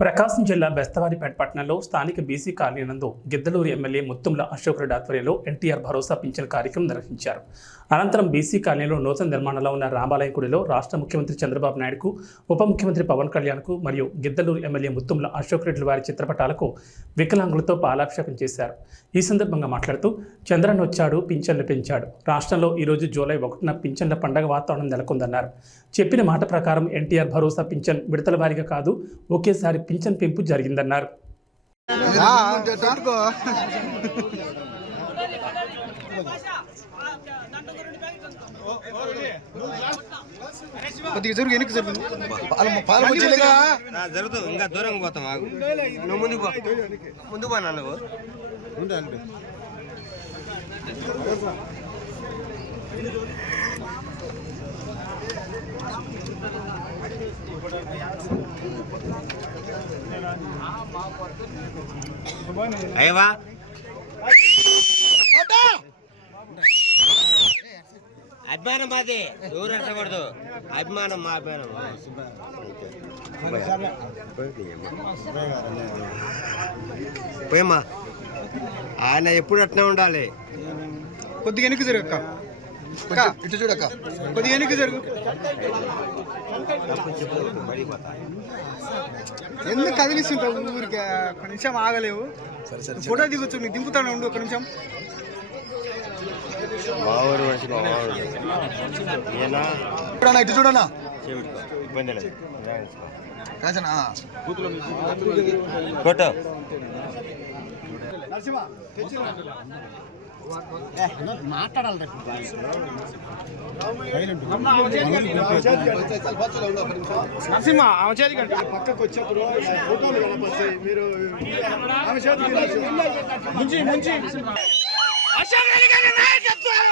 ప్రకాశం జిల్లా బెస్తవారిపేట పట్టణంలో స్థానిక బీసీ కాలనీ నందు గిద్దలూరు ఎమ్మెల్యే ముత్తుముల అశోక్ రెడ్డి ఆధ్వర్యంలో ఎన్టీఆర్ భరోసా పింఛన్ కార్యక్రమం నిర్వహించారు. అనంతరం బీసీ కాలనీలో నూతన నిర్మాణంలో ఉన్న రామాలయం గుడిలో రాష్ట్ర ముఖ్యమంత్రి చంద్రబాబు నాయుడుకు, ఉప ముఖ్యమంత్రి పవన్ కళ్యాణ్కు మరియు గిద్దలూరు ఎమ్మెల్యే ముత్తుముల అశోక్ రెడ్డి వారి చిత్రపటాలకు వికలాంగులతో పాలాభిషేకం చేశారు. ఈ సందర్భంగా మాట్లాడుతూ చంద్రన్ వచ్చాడు, పింఛన్లు పెంచాడు. రాష్ట్రంలో ఈరోజు జూలై 1న పింఛన్ల పండగ వాతావరణం నెలకొందన్నారు. చెప్పిన మాట ప్రకారం ఎన్టీఆర్ భరోసా పింఛన్ విడతల వారీగా కాదు, ఒకేసారి పింఛన్ పెంపు జరిగిందన్నారు. జరుగుతుంది ఇంకా దూరంగా పోతాం. ఆగు నువ్వు ముందుకు పోనా నువ్వు అయ్యవా అభిమానం మాది ఎవరు అట్టకూడదు. అభిమానం మా అభిమానం. పోయమ్మా ఆయన ఎప్పుడు అట్నే ఉండాలి. కొద్దిగా వెనక్కి జరుగు ఇటు చూడక్క, కొద్దిగా వెనక్కి జరుగు. ఎందుకు కదిలిస్తుంటావు ఊరికి? ఒక నిమిషం ఆగలేవు. ఫోటో దిగుతు, నీకు దింపుతాను ఉండు ఒక నిమిషం. ఇటు చూడనా, ఫోటో మాట్లాడాలి. నరసింహ ఆమె చేతి కంటే పక్కకు వచ్చినప్పుడు ఫోటోలు కనపడతాయి. మీరు ఆమె చేతికి ముంచి అశోక్ రెడ్డి గారి నాయకత్వం.